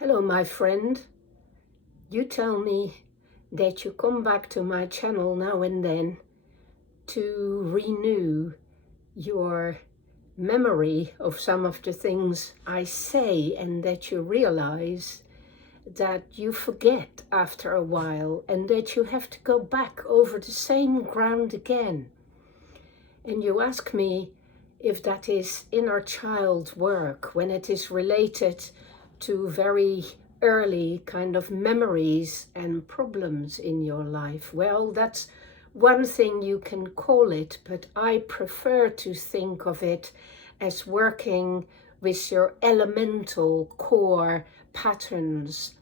Hello, my friend. You tell me that you come back to my channel now and then to renew your memory of some of the things I say, and that you realize that you forget after a while and that you have to go back over the same ground again. And you ask me if that is inner child work, when it is related to very early kind of memories and problems in your life. Well, that's one thing you can call it, but I prefer to think of it as working with your elemental core patterns.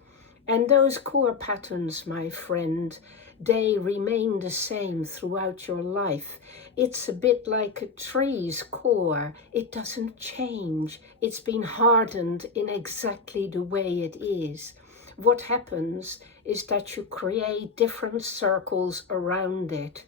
And those core patterns, my friend, they remain the same throughout your life. It's a bit like a tree's core. It doesn't change. It's been hardened in exactly the way it is. What happens is that you create different circles around it,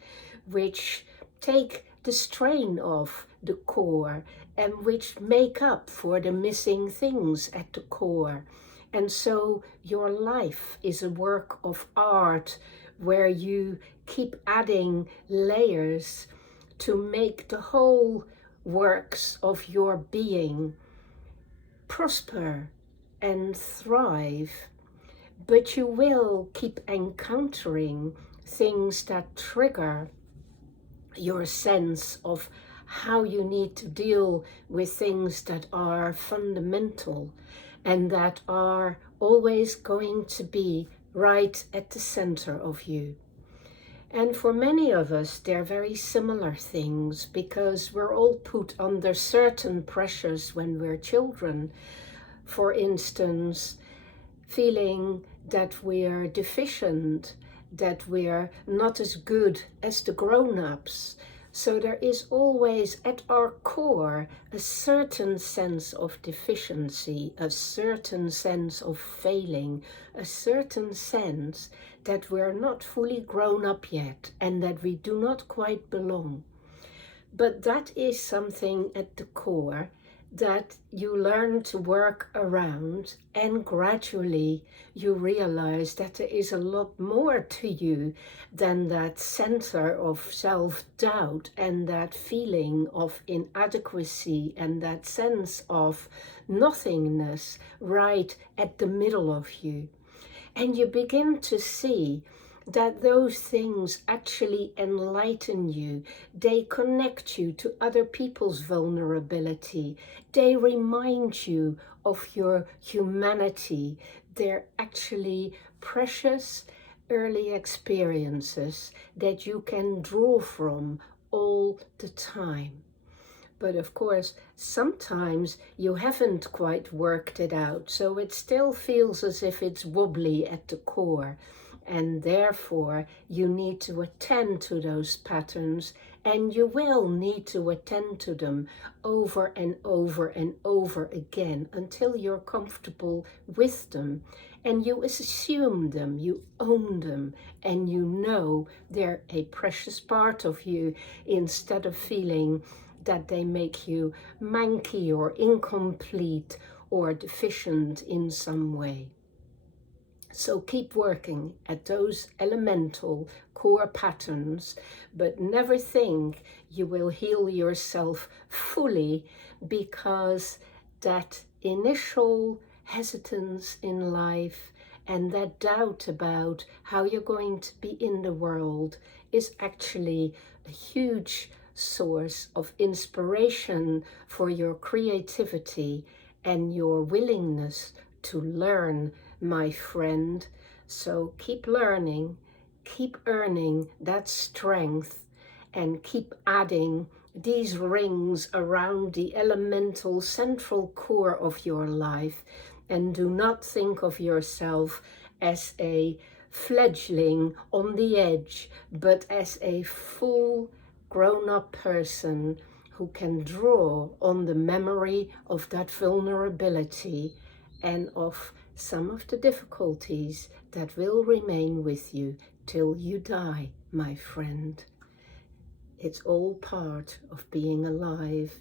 which take the strain off the core and which make up for the missing things at the core. And so your life is a work of art where you keep adding layers to make the whole works of your being prosper and thrive. But you will keep encountering things that trigger your sense of how you need to deal with things that are fundamental and that are always going to be right at the center of you. And for many of us, they're very similar things because we're all put under certain pressures when we're children. For instance, feeling that we're deficient, that we're not as good as the grown-ups. So there is always at our core a certain sense of deficiency, a certain sense of failing, a certain sense that we're not fully grown up yet and that we do not quite belong. But that is something at the core that you learn to work around, and gradually you realize that there is a lot more to you than that center of self-doubt and that feeling of inadequacy and that sense of nothingness right at the middle of you. And you begin to see that those things actually enlighten you. They connect you to other people's vulnerability. They remind you of your humanity. They're actually precious early experiences that you can draw from all the time. But of course, sometimes you haven't quite worked it out, so it still feels as if it's wobbly at the core. And therefore, you need to attend to those patterns, and you will need to attend to them over and over and over again until you're comfortable with them. And you assume them, you own them, and you know they're a precious part of you instead of feeling that they make you manky or incomplete or deficient in some way. So keep working at those elemental core patterns, but never think you will heal yourself fully, because that initial hesitance in life and that doubt about how you're going to be in the world is actually a huge source of inspiration for your creativity and your willingness to learn, my friend. So keep learning, keep earning that strength, and keep adding these rings around the elemental central core of your life. And do not think of yourself as a fledgling on the edge, but as a full grown-up person who can draw on the memory of that vulnerability and of some of the difficulties that will remain with you till you die, my friend. It's all part of being alive.